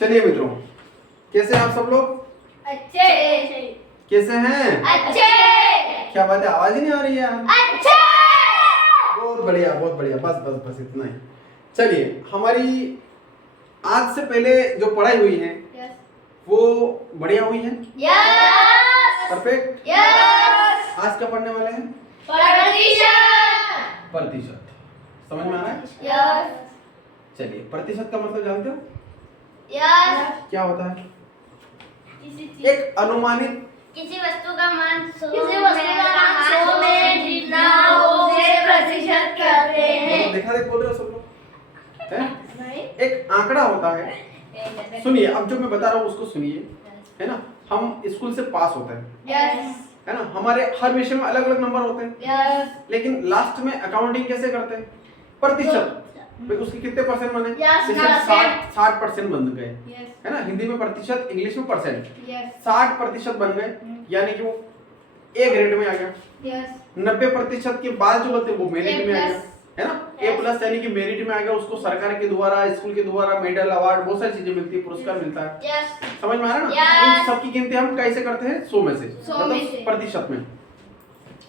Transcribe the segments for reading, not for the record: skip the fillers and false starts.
चलिए मित्रों, कैसे हैं आप सब लोग? अच्छे। कैसे हैं? अच्छे। क्या बात है, आवाज ही नहीं आ रही है यार। अच्छे। बहुत बढ़िया, बहुत बढ़िया। बस बस बस इतना ही। चलिए, हमारी आज से पहले जो पढ़ाई हुई है वो बढ़िया हुई है। यस। परफेक्ट। यस। आज क्या पढ़ने वाले हैं? प्रतिशत। प्रतिशत। समझ में आ रहा है? यस। चलिए, प्रतिशत का मतलब जानते हो यस। क्या होता है? किसी चीज, एक अनुमानित किसी वस्तु का मान 100 में जितना हो उसे प्रतिशत कहते हैं। देखा देख बोल रहे हो सब लोग हैं? नहीं। एक आंकड़ा होता है। सुनिए, अब जो मैं बता रहा हूँ उसको सुनिए, है ना। हम स्कूल से पास होते हैं, यस। है ना। हमारे हर विषय में अलग अलग नंबर होते हैं, यस। लेकिन लास्ट में अकाउंटिंग कैसे करते हैं? प्रतिशत। भाई उसके कितने परसेंट बने? Yes, जैसे percent. 60% बन गए, यस। है ना। हिंदी में प्रतिशत, इंग्लिश में परसेंट। यस। 60% बन गए, यानी कि वो ए ग्रेड में आ गया। यस। 90% के बाद जो होते हैं वो मेरिट में आ गया, है ना। ए Yes. प्लस यानी कि मेरिट में आ गया। उसको सरकार के द्वारा, स्कूल के द्वारा मेडल, अवार्ड, बहुत सारी चीजें मिलती है, पुरस्कार मिलता है। यस। समझ में आ रहा है ना? Yes. इन सबकी गिनती हम कैसे करते हैं? 100 में से, 100 में से। प्रतिशत में।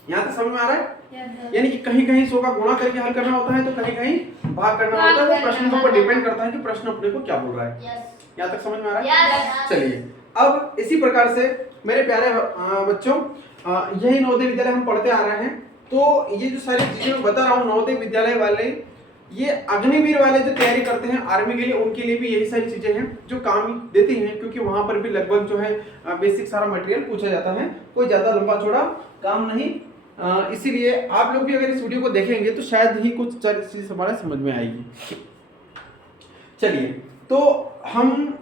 यहाँ तक समझ में आ रहा है? यस। यानी कि कहीं कहीं 100 का गुणा करके हल करना होता है, तो कहीं कहीं भाग करना होता है। वो प्रश्न के ऊपर डिपेंड करता है कि प्रश्न अपने को क्या बोल रहा है। यस। यहाँ तक समझ में आ रहा है? Yes. चलिए, अब इसी प्रकार से मेरे प्यारे बच्चों, यही नवोदय विद्यालय हम पढ़ते आ रहे हैं। तो ये जो सारी चीजें मैं बता रहा हूँ, नवोदय विद्यालय वाले, ये अग्निवीर वाले जो तैयारी करते हैं आर्मी के लिए, उनके लिए भी यही सारी चीजें हैं जो काम देती हैं, क्योंकि वहां पर भी लगभग जो है बेसिक सारा मटेरियल पूछा जाता है। कोई ज्यादा लंबा चौड़ा काम नहीं। इसीलिए आप लोग भी अगर इस वीडियो को देखेंगे तो शायद ही कुछ चीज हमारे समझ में आएगी। चलिए, तो हम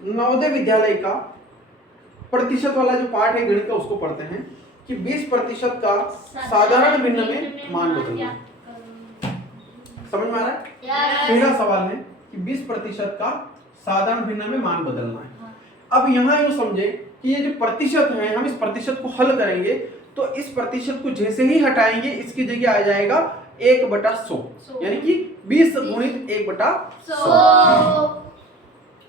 नवोदय विद्यालय का प्रतिशत वाला जो पार्ट है गणित का, उसको पढ़ते हैं कि 20% का साधारण भिन्न में मान बदलना। समझ में आ रहा है? पहला सवाल है कि 20% का साधारण भिन्न में मान बदलना है। अब यहाँ यूं समझे कि ये जो प्रतिशत है, हम इस प्रतिशत को हल करेंगे तो इस प्रतिशत को जैसे ही हटाएंगे, इसकी जगह आ जाएगा 1/100, यानी कि 20 गुणित 1/100।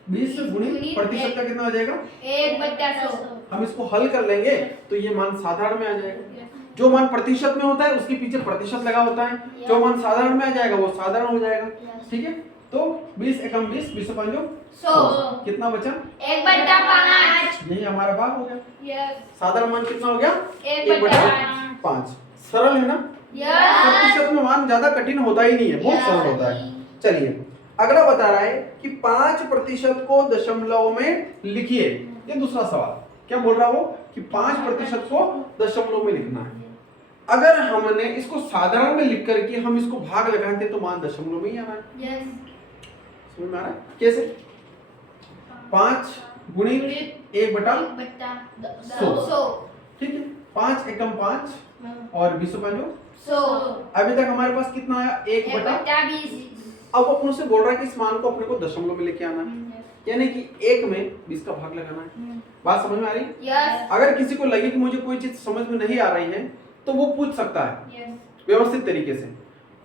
20 गुणित प्रतिशत का कितना आ जाएगा? 1/100। हम इसको हल कर लेंगे तो ये मान साधारण में आ जाएगा। जो मान प्रतिशत में होता है उसके पीछे प्रतिशत लगा होता है, जो मान साधारण में आ जाएगा वो साधारण हो जाएगा। ठीक है, तो 20 एकम 20, 20 से 5 100, कितना बचा? 1/5। यही हमारा भाग हो गया। यस। साधारण मान कितना हो गया? 1/5। सरल है ना? यस। प्रतिशत में मान ज्यादा कठिन होता ही नहीं है, बहुत सरल होता है। चलिए, अगला बता रहा है कि 5% को दशमलव में लिखिए। ये दूसरा सवाल क्या बोल रहा हो कि 5% को दशमलव में लिखना है। अगर हमने इसको साधारण में लिख करके हम इसको भाग लगाते तो मान दशमलव में ही आना है। यस। समझ में आ रहा है कैसे? 5 गुणित 1/100। ठीक है, 5 एकम 5 और 20 से 5 100। अभी तक हमारे पास कितना आया? 1/20। अब वो अपने से बोल रहा है कि इस मान को अपने को दशमलव में लेके आना है, यानी कि 1 में 20 का भाग लगाना है। बात समझ में आ रही? यस। अगर किसी को लगे कि मुझे कोई चीज समझ में नहीं आ रही है तो वो पूछ सकता है यस। व्यवस्थित तरीके से,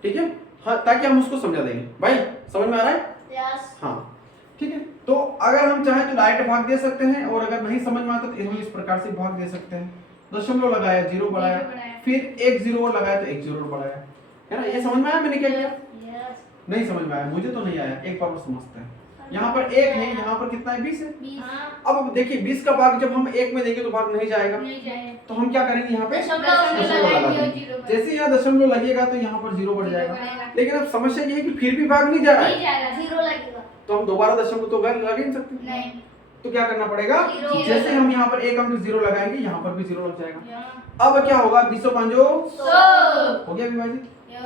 ठीक है। हाँ, ताकि हम उसको समझा देंगे। भाई समझ में आ रहा है? यस। हाँ, ठीक है। तो अगर हम चाहें तो डायरेक्ट भाग दे सकते हैं, और अगर नहीं समझ में आता तो हम इस प्रकार से भाग दे सकते हैं। दशमलव लगाया, 0 बढ़ाया, फिर एक 0 और लगाया तो एक 0 और बढ़ाया, है ना। ये समझ में आया मैंने क्या किया? यस। नहीं समझ में आया? मुझे तो नहीं आया, एक बार और समझते हैं। यहाँ पर 1 है, यहाँ पर कितना है? 20 है। अब देखिए 20 का भाग जब हम 1 में देंगे तो भाग नहीं जाएगा, तो हम क्या करेंगे? यहाँ पे दशमलव लगा देंगे। जैसे यहाँ दशमलव लगेगा तो यहाँ पर 0 बढ़ जाएगा। लेकिन अब समस्या ये है कि फिर भी भाग नहीं जा रहा है, 0 लगेगा तो हम दोबारा दशमलव तो लगा ही नहीं सकते। नहीं। तो क्या करना पड़ेगा? 0 जैसे हम यहाँ पर 1 अंक 0 लगाएंगे, यहाँ पर भी 0 लग जाएगा। अब क्या होगा? 20 और 5 हो गया विभाजित, यस।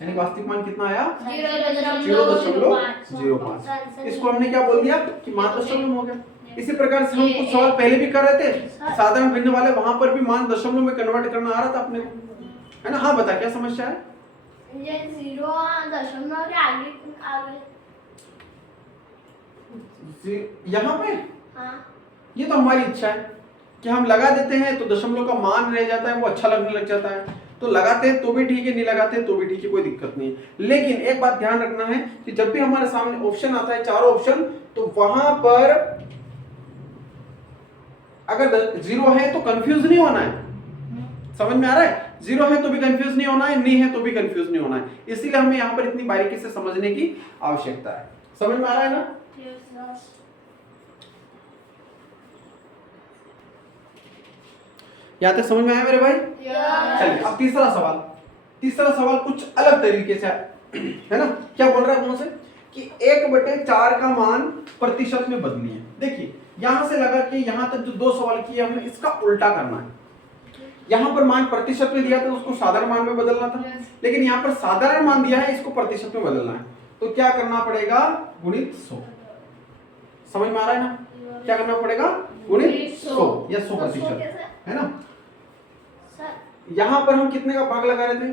यानी वास्तविक मान कितना आया? 0.05। 0.05। इसको हमने क्या बोल दिया कि मान दशमलव में हो गया। इसी प्रकार से हम कुछ सवाल पहले भी कर रहे थे साधारण भिन्न वाले, वहां पर भी मान दशमलव में कन्वर्ट करना आ रहा था अपने को, है ना। हाँ बता, क्या समस्या है? ये 0 दशमलव के आगे यहाँ पे हाँ। ये तो हमारी इच्छा है कि हम लगा देते हैं तो दशमलव का मान रह जाता है, वो अच्छा लगने लग जाता है। तो लगाते हैं तो भी ठीक है, नहीं लगाते हैं तो भी ठीक है, कोई दिक्कत नहीं है। लेकिन एक बात ध्यान रखना है कि जब भी हमारे सामने ऑप्शन आता है, चारों ऑप्शन, तो वहां पर अगर 0 है तो कंफ्यूज नहीं होना है। समझ में आ रहा है? 0 है तो भी कंफ्यूज नहीं होना है, नहीं है तो भी कंफ्यूज नहीं होना है। इसीलिए हमें यहाँ पर इतनी बारीकी से समझने की आवश्यकता है। समझ में आ रहा है ना? यहाँ तक समझ में आया मेरे भाई? चलिए अब तीसरा सवाल कुछ अलग तरीके से है ना। क्या बोल रहा है कौन से कि 1/4 का मान प्रतिशत में बदलिए। देखिए यहां से लगा कि यहां तक जो 2 सवाल किए हमने, इसका उल्टा करना है। यहां पर मान प्रतिशत में दिया था, उसको साधारण मान में बदलना था, लेकिन यहां पर साधारण मान दिया है, इसको प्रतिशत में बदलना है। तो क्या करना पड़ेगा? गुणित 100। समझ में आ रहा है ना? क्या करना पड़ेगा? गुणित 100 या 100%, है ना। यहां पर हम कितने का भाग लगा रहे थे?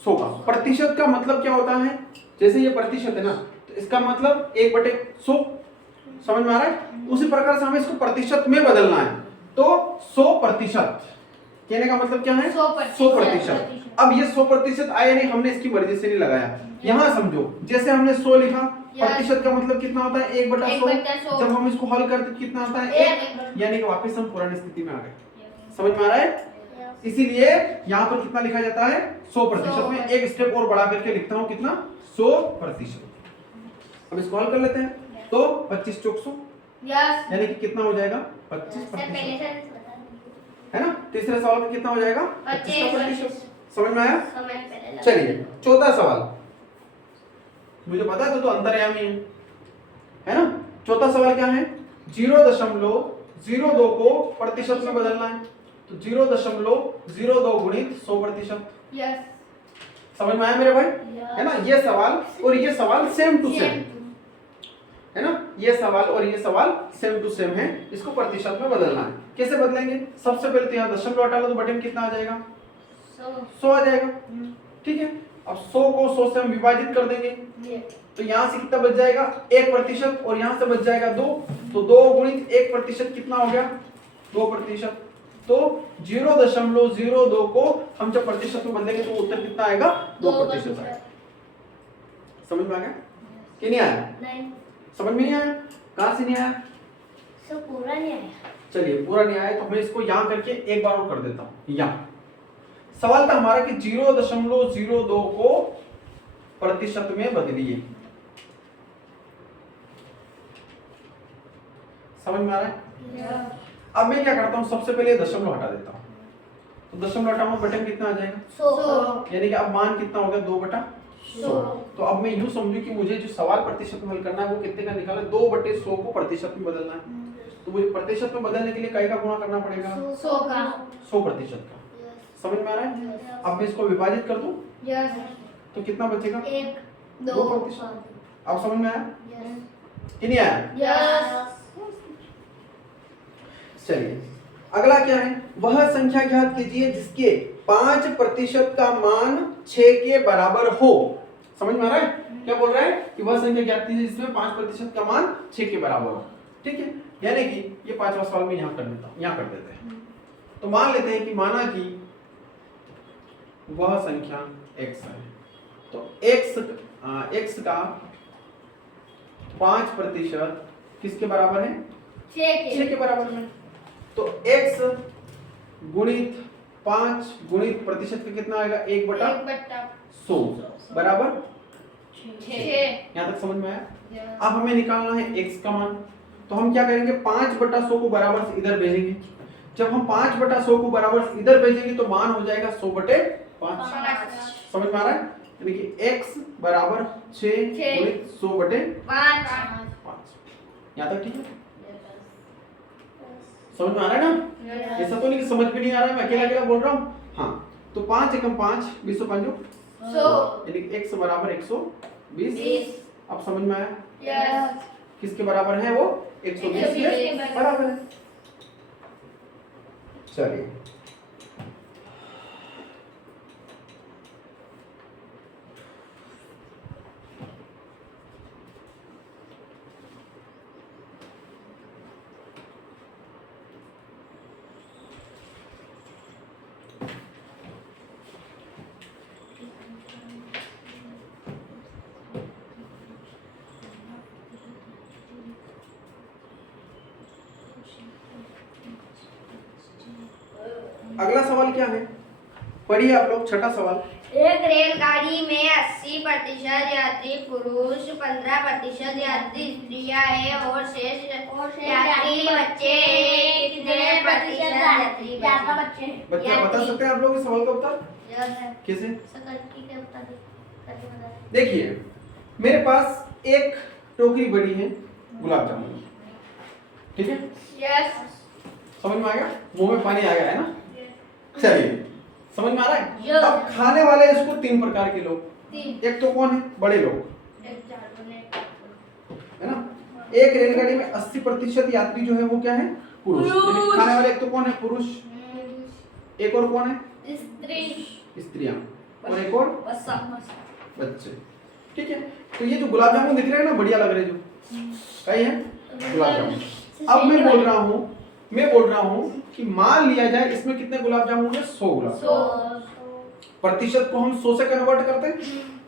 100 का। प्रतिशत का मतलब क्या होता है? जैसे ये प्रतिशत है ना, तो इसका मतलब 1/100। समझ में आ रहा है? उसी प्रकार से हमें इसको प्रतिशत में बदलना है। तो 100% कहने का मतलब क्या है? 100%। अब ये 100% आया नहीं, हमने इसकी मर्जी से नहीं लगाया। यहाँ समझो, जैसे हमने 100 लिखा, प्रतिशत का मतलब कितना होता है? 1/100। जब हम इसको हल करते कितना आता है? 1, यानी कि वापस हम पुरानी स्थिति में आ गए। समझ में आ रहा है? इसीलिए यहाँ पर कितना लिखा जाता है? 100%। में एक स्टेप और बढ़ा करके लिखता हूँ, कितना? 100%। अब इसको हल कर लेते हैं। तो 25 चौक 100, यानी कि कितना हो जाएगा? 25%, है ना। तीसरे सवाल में कितना हो जाएगा? 25%। समझ में आया? चलिए चौथा सवाल, मुझे पता है तो अंतर्यामी है ना। चौथा सवाल क्या है? 0.02 को प्रतिशत में बदलना है। तो 0.02 गुणित 100%। समझ में आया मेरे भाई? है ना। ये सवाल और ये सवाल सेम टू सेम है ना। ये सवाल और ये सवाल सेम टू सेम है। इसको प्रतिशत में बदलना है। कैसे बदलेंगे? सबसे पहले तो यहाँ दशमलव हटा लो, तो बटे में कितना आ जाएगा? 100 आ जाएगा। ठीक है। अब 100 को 100 से हम विभाजित कर देंगे, तो यहाँ से कितना बच जाएगा? 1%, और यहाँ से बच जाएगा 2। तो 2 गुणित 1% कितना हो गया? 2%। तो 0.02 को हम जब प्रतिशत में बदलेंगे तो उत्तर कितना आएगा? 2% आएगा। समझ में आ गया कि नहीं आया? नहीं। समझ में नहीं आया? कहां से नहीं आया? पूरा नहीं आया। चलिए पूरा नहीं आया तो मैं इसको यहां करके एक बार और कर देता हूं। यहाँ सवाल था हमारा कि 0.02 को प्रतिशत में बदलिए। समझ में आ रहा है? अब मैं क्या करता हूं, सबसे पहले दशमलव हटा देता हूं। तो दशमलव हटाऊंगा, बटे में कितना आ जाएगा? 100। यानी कि अब मान कितना हो गया? 2/100। तो अब मैं यूं समझू कि मुझे जो सवाल प्रतिशत में हल करना है वो कितने का निकाला? 2/100 को प्रतिशत में बदलना है। तो मुझे प्रतिशत में बदलने के लिए कई का गुणा करना पड़ेगा? 100 का। 100% का। समझ में आ रहा है? अब मैं इसको विभाजित कर दूं तो कितना बचेगा? 2%। अब समझ में आया कि नहीं आया? चलिए अगला क्या है? वह संख्या ज्ञात कीजिए जिसके 5% का मान 6 के बराबर हो। समझ में आ रहा है? क्या बोल रहा है कि वह संख्या ज्ञात कीजिए जिसमें 5% का मान 6 के बराबर हो। ठीक है, यानी कि ये 5वां सवाल में यहाँ कर देता हूँ, यहाँ कर देते हैं। तो मान लेते हैं कि माना कि वह संख्या x है, तो x का 5% किसके बराबर है? 6 के बराबर में। तो x गुणित 5 गुणित प्रतिशत का कितना आएगा? 1/100 बराबर 6। यहाँ तक समझ में आया? अब हमें निकालना है x का मान। तो हम क्या करेंगे? 5/100 को बराबर से इधर भेजेंगे। जब हम 5/100 को बराबर से इधर भेजेंगे तो मान हो जाएगा 100/5। समझ में आ रहा है? यानी कि x बराबर 6 गुणित 100/5। यहाँ तक ठीक है? समझ में आ रहा है ना? ऐसा तो नहीं कि समझ में नहीं आ रहा है, मैं अकेला अकेला बोल रहा हूँ। हाँ, तो 5 एकम 5 20 5 यानी कि x बराबर 120। अब समझ में आया? किसके बराबर है वो? 120 के बराबर है। चलिए अगला सवाल क्या है, पढ़िए आप लोग, छठा सवाल। एक रेलगाड़ी में 80% यात्री पुरुष, 15% यात्री स्त्रियां हैं और शेष यात्री बच्चे। कितने प्रतिशत यात्री बच्चे? बच्चे बता सकते हैं आप लोग इस सवाल का उत्तर कैसे? देखिए, मेरे पास एक टोकरी बड़ी है गुलाब जामुन, ठीक है? यस। समझ में आ गया? मुंह में पानी आ गया है ना? चलिए, समझ में आ रहा है? Yes. अब खाने वाले इसको 3 प्रकार के लोग। एक तो कौन है? बड़े लोग, है ना? एक रेलगाड़ी में 80% यात्री जो है वो क्या है? पुरुष। यानी खाने वाले एक तो कौन है? पुरुष। एक और कौन है? स्त्रियां। और एक और बच्चे। ठीक है, तो ये जो गुलाब जामुन दिख रहे हैं ना, बढ़िया लग रहे हैं, जो कहीं है गुलाब जामुन। अब मैं बोल रहा हूँ कि मान लिया जाए इसमें कितने गुलाब जामुन है? 100 गुलाब। 100। प्रतिशत को हम 100 से कन्वर्ट करते हैं,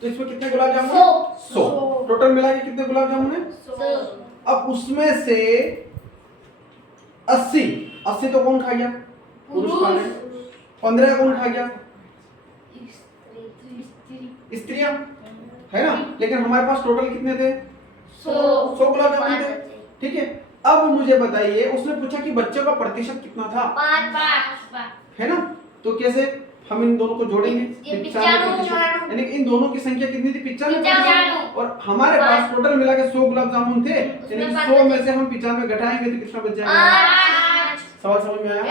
तो इसमें कितने गुलाब जामुन है? 100। टोटल मिला के कितने गुलाब जामुन है? 100। अब उसमें से 80 तो कौन खा गया? पुरुष खा गए। 15 कौन खा गया? स्त्रियां, है ना? लेकिन हमारे पास टोटल कितने थे? 100 गुलाब जामुन थे। ठीक है, अब मुझे बताइए, उसने पूछा कि बच्चों का प्रतिशत कितना था? 5। है ना? तो कैसे हम इन दोनों को जोड़ेंगे? 95, यानी इन दोनों की संख्या कितनी थी? 95। और हमारे पास टोटल मिला के 100 गुलाब जामुन थे, यानी 100 में से हम 95 घटाएंगे तो कितना बच जाएगा? सवाल समझ में आया?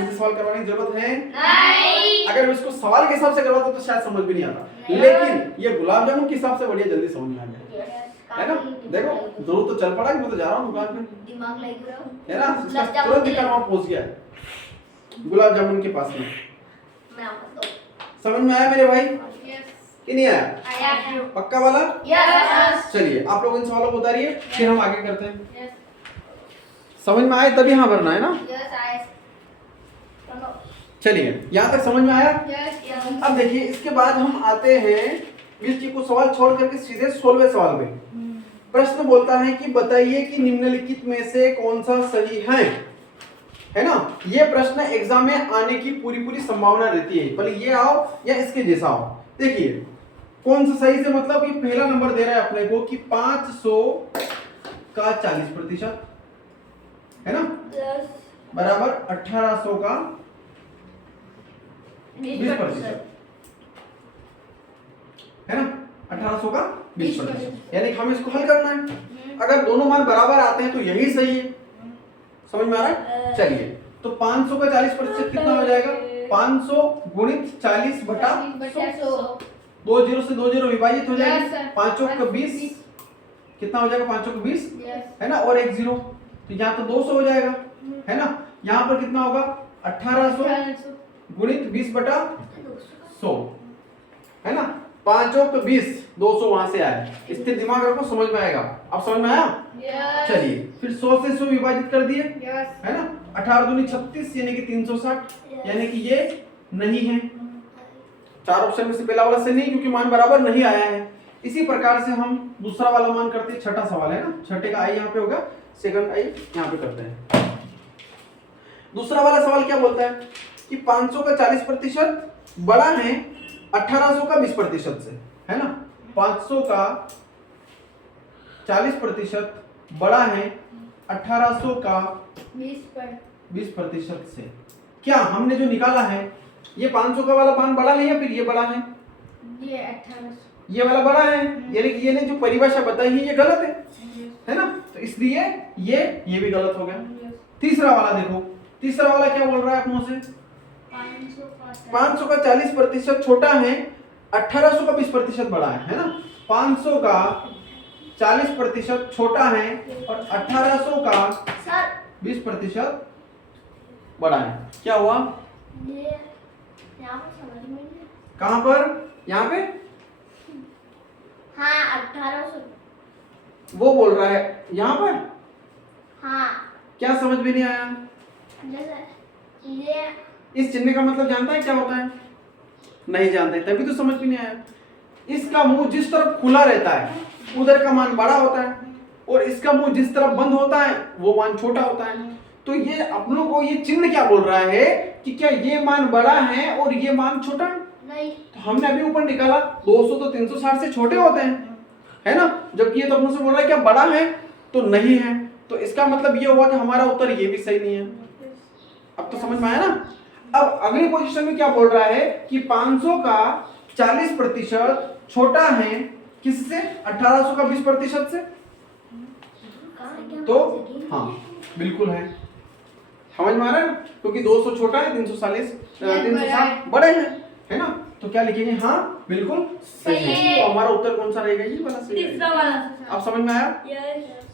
मुझे सवाल करवाने की जरूरत है नहीं। अगर मैं इसको सवाल के हिसाब से करवाता तो शायद समझ भी नहीं आता, लेकिन ये गुलाब जामुन के हिसाब से बढ़िया जल्दी समझ में आ गया, है ना? देखो जरूर तो चल पड़ा कि मैं तो जा रहा हूँ दुकान पे, दिमाग लग रहा है ना? इसका तुरंत दिखा वहां पहुंच गया है गुलाब जामुन के पास में। समझ में आया मेरे भाई कि नहीं आया? पक्का वाला? चलिए आप लोग इन सवालों को उतारिए, फिर हम आगे करते हैं। समझ में आए तभी हाँ भरना है ना? चलिए यहाँ तक समझ में आया? अब देखिए, इसके बाद हम आते हैं बीच के कुछ सवाल छोड़ करके सीधे 16वें सवाल पे। प्रश्न बोलता है कि बताइए कि निम्नलिखित में से कौन सा सही है ना? ये प्रश्न एग्जाम में आने की पूरी संभावना रहती है, भले ये आओ या इसके जैसा आओ। देखिए कौन सा सही से मतलब कि पहला नंबर दे रहा है अपने को कि 500 का 40%, है ना, बराबर 1800 का 20%, है ना? 1800 का 20%, यानी हमें इसको हल करना है। अगर दोनों मान बराबर आते हैं तो यही सही है। समझ में आ रहा है? चलिए, तो 500 का 40% कितना हो जाएगा? 500 गुणित 40 बटा 100, 2 0 से 2 0 विभाजित हो जाएगा। 5 का 20 कितना हो जाएगा? 5 का 20, है ना? और 1 0, तो यहाँ तो 200 हो जाएगा, है ना? यहाँ पर कितना होगा? 1800 गुणित 20 बटा 100, है ना? 5 का 20, 200 वहां से आया। स्थिर दिमाग रखो, समझ में आएगा। अब समझ में आया? चलिए फिर 100 से 100 विभाजित कर दिए, है ना? 18 दूनी 36 यानी कि 360, यानी कि ये नहीं है। 4 ऑप्शन में से पहला वाला सही नहीं, क्योंकि मान बराबर नहीं आया है। इसी प्रकार से हम दूसरा वाला मान करते हैं। छठा सवाल है ना, छठे का आई यहाँ पे होगा, सेकंड आई यहाँ पे करते हैं। दूसरा वाला सवाल क्या बोलता है कि 500 का 40% बड़ा है 1800 का 20% से, है ना? 500 का 40% बड़ा है 1800 का 20% से। क्या हमने जो निकाला है, ये 500 का वाला मान बड़ा है या फिर ये बड़ा है? ये 1800, ये वाला बड़ा है, यानी कि ये ने जो परिभाषा बताई है ये गलत है ना? तो इसलिए ये भी गलत हो गया। तीसरा वाला देखो, तीसरा वाला क्या बोल रहा है अपनों से? 500 का 40% छोटा है, 1800 का 20% बड़ा है ना? 500 का 40% छोटा है और 1800 का 20% बड़ा है। क्या हुआ? ये यहाँ पर समझ में नहीं। कहां पर? यहाँ पे? हाँ 1800। वो बोल रहा है यहाँ पर? हाँ। क्या समझ में नहीं आया? जैसे ये इस चिन्ह का मतलब जानता है क्या होता है? नहीं जानते, तभी तो समझ में नहीं आया। इसका मुंह जिस तरफ खुला रहता है उधर का मान बड़ा होता है, और इसका मुंह जिस तरफ बंद होता है वो मान छोटा होता है। तो तो ये अपनों को ये चिन्ह क्या बोल रहा है कि क्या ये मान बड़ा है और ये मान छोटा है? नहीं। तो हमने अभी ऊपर निकाला 200 तो 360 से छोटे होते हैं, है ना, जबकि ये तो अपनों से बोल रहा है क्या बड़ा है, तो नहीं है। तो इसका मतलब ये हुआ कि हमारा उत्तर ये भी सही नहीं है। अब तो समझ में आया ना। अब अगली पोजीशन में क्या बोल रहा है कि 500 का 40% छोटा है किससे? 1800 का 20% से। तो हाँ बिल्कुल है, समझ में आ रहा है ना, क्योंकि 200 छोटा है, 360 बड़े हैं, है ना। तो क्या लिखेंगे? हाँ बिल्कुल सही है। तो हमारा उत्तर कौन सा रहेगा? ये वाला सही है। अब समझ में आया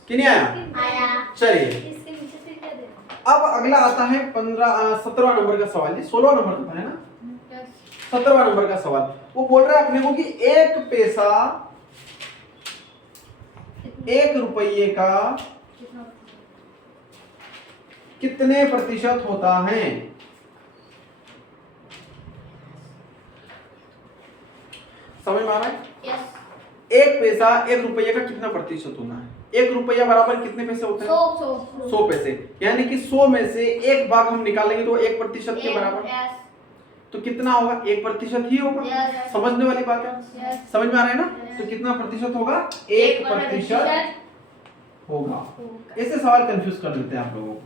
कि नहीं आया? चलिए अब अगला आता है 17वां नंबर का सवाल। 16वां नंबर का है ना, 17वां नंबर का सवाल। वो बोल रहा है अपने को कि 1 पैसा 1 रुपये का कितने प्रतिशत होता है? समझ में आ रहा है? यस। 1 पैसा 1 रुपये का कितना प्रतिशत होना है? 1 रुपया बराबर कितने पैसे होते हैं? 100 पैसे। यानी कि 100 में से 1 भाग हम निकालेंगे तो 1% के बराबर। तो कितना होगा? 1% ही होगा। समझने वाली बात है, समझ में आ रहा है ना। तो कितना प्रतिशत होगा? 1% होगा। ऐसे सवाल कंफ्यूज कर देते हैं आप लोगों को,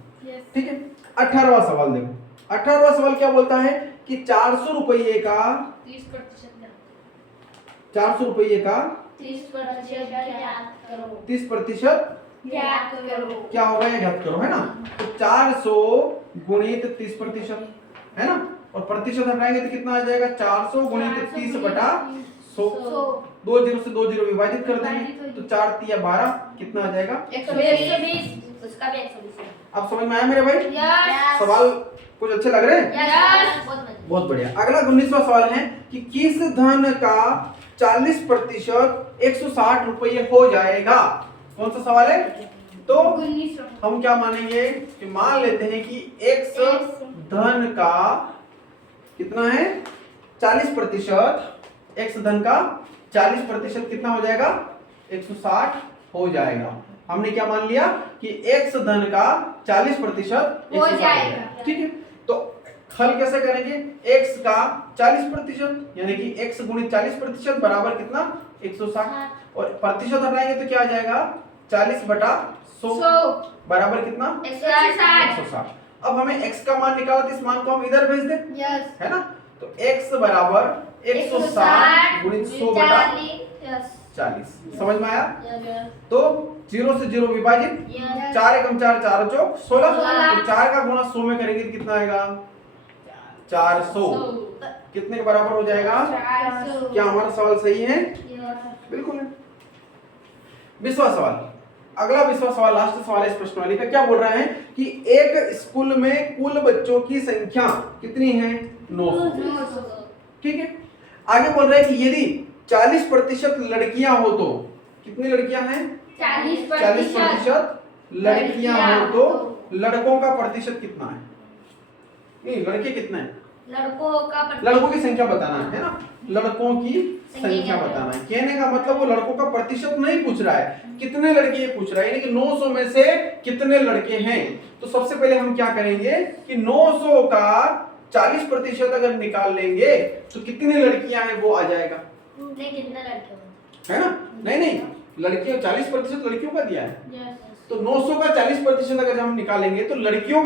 ठीक है। 18वां सवाल देखो। 18वां सवाल क्या बोलता है कि 400 रुपये का 400 रुपये का 30% क्या होगा? ये ज्ञात करो, है ना। तो 400 गुणित 30% है ना, और प्रतिशत हटाएंगे तो कितना आ जाएगा? 400 गुणित 30/100। 2 जीरो से 2 जीरो विभाजित कर देंगे तो 4 तिया 12 कितना आ जाएगा? 120। उसका भी 120 है। अब समझ में आया मेरे भाई? सवाल कुछ अच्छे लग रहे हैं? बहुत बढ़िया। अगला 19वां सवाल है कि किस धन का 40% 160 रुपये हो जाएगा? कौन सा सवाल है? तो हम क्या मानेंगे कि मान लेते हैं कि x धन का कितना है? 40%। x धन का 40% कितना हो जाएगा? 160 हो जाएगा। हमने क्या मान लिया कि x धन का 40% हो जाएगा। ठीक है। तो हल कैसे करेंगे? x का 40% यानी कि x गुणित 40% बराबर कितना? 160। और प्रतिशत हटाएंगे तो क्या आ जाएगा? 40/100 बराबर कितना? 160। अब हमें x का मान निकाला तो इस मान को हम इधर भेज दें, है ना। तो x बराबर 160 गुणित 100/40। समझ में आया? तो 0 से 0 विभाजित, 4 एकम 4 4 चौक 16। तो 4 का गुणा 100 में करेंगे तो कितना आएगा? 400। कितने के बराबर हो जाएगा? क्या हमारा सवाल सही है? बिल्कुल है। 20वां सवाल। अगला 20वां सवाल, लास्ट सवाल है इस प्रश्नावली का। क्या बोल रहा है कि एक स्कूल में कुल बच्चों की संख्या कितनी है? 900। ठीक है। आगे बोल रहा है कि यदि 40% लड़कियां हो तो कितनी लड़कियां हैं? 40% लड़कियां हो तो लड़कों का प्रतिशत कितना है? नहीं, लड़के कितने हैं? लड़कों की संख्या बताना है ना, लड़कों की संख्या बताना है। कहने का मतलब वो लड़कों का प्रतिशत नहीं पूछ रहा है, कितने लड़के पूछ रहा है, यानी कि 900 में से कितने लड़के हैं। तो सबसे पहले हम क्या करेंगे कि 900 का 40% अगर निकाल लेंगे तो कितनी लड़कियां हैं वो आ जाएगा, कितने लड़के है ना। नहीं, लड़कियों 40% लड़कियों का दिया है। तो 900 का 40% अगर हम निकालेंगे तो लड़कियों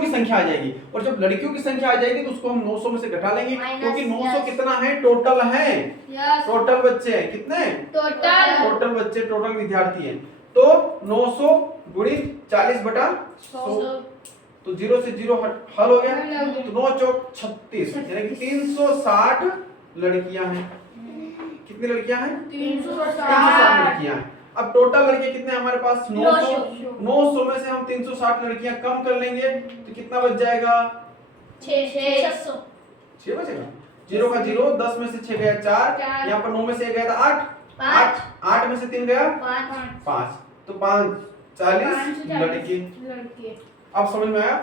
की संख्या आ जाएगी, और जब लड़कियों की संख्या आ जाएगी तो उसको हम 900 में से घटा लेंगे, क्योंकि 900 कितना है? टोटल है, टोटल बच्चे हैं। कितने? टोटल बच्चे, टोटल विद्यार्थी हैं। तो 900 गुणित 40/100, तो 0 से 0 हल हो गया। तो 9 चौक 36 यानी कि 360 लड़कियां हैं। कितनी लड़कियां हैं? 360 लड़कियां हैं। अब टोटल लड़के कितने हमारे पास? 900 में से हम 360 लड़कियां कम कर लेंगे तो कितना बच जाएगा? 6 बचेगा। 0 का 0, 10 में से 6 गया 4, यहाँ पर 9 में से 1 गया था 8, 8 में से 3 गया 5, तो 5 40 लड़के। अब समझ में आया?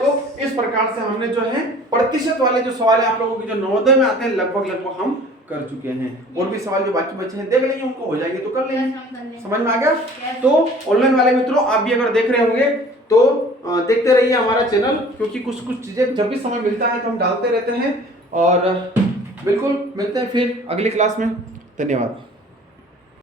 तो इस प्रकार से हमने जो है प्रतिशत वाले जो सवाल है आप लोगों के जो नवोदय में आते हैं लगभग हम कर चुके हैं। और भी सवाल जो बाकी बचे हैं देख लेंगे, उनको हो जाएंगे तो कर लेंगे। समझ में आ गया? तो ऑनलाइन वाले मित्रों आप भी अगर देख रहे होंगे तो देखते रहिए हमारा चैनल, क्योंकि कुछ कुछ चीज़ें जब भी समय मिलता है तो हम डालते रहते हैं। और बिल्कुल मिलते हैं फिर अगली क्लास में। धन्यवाद।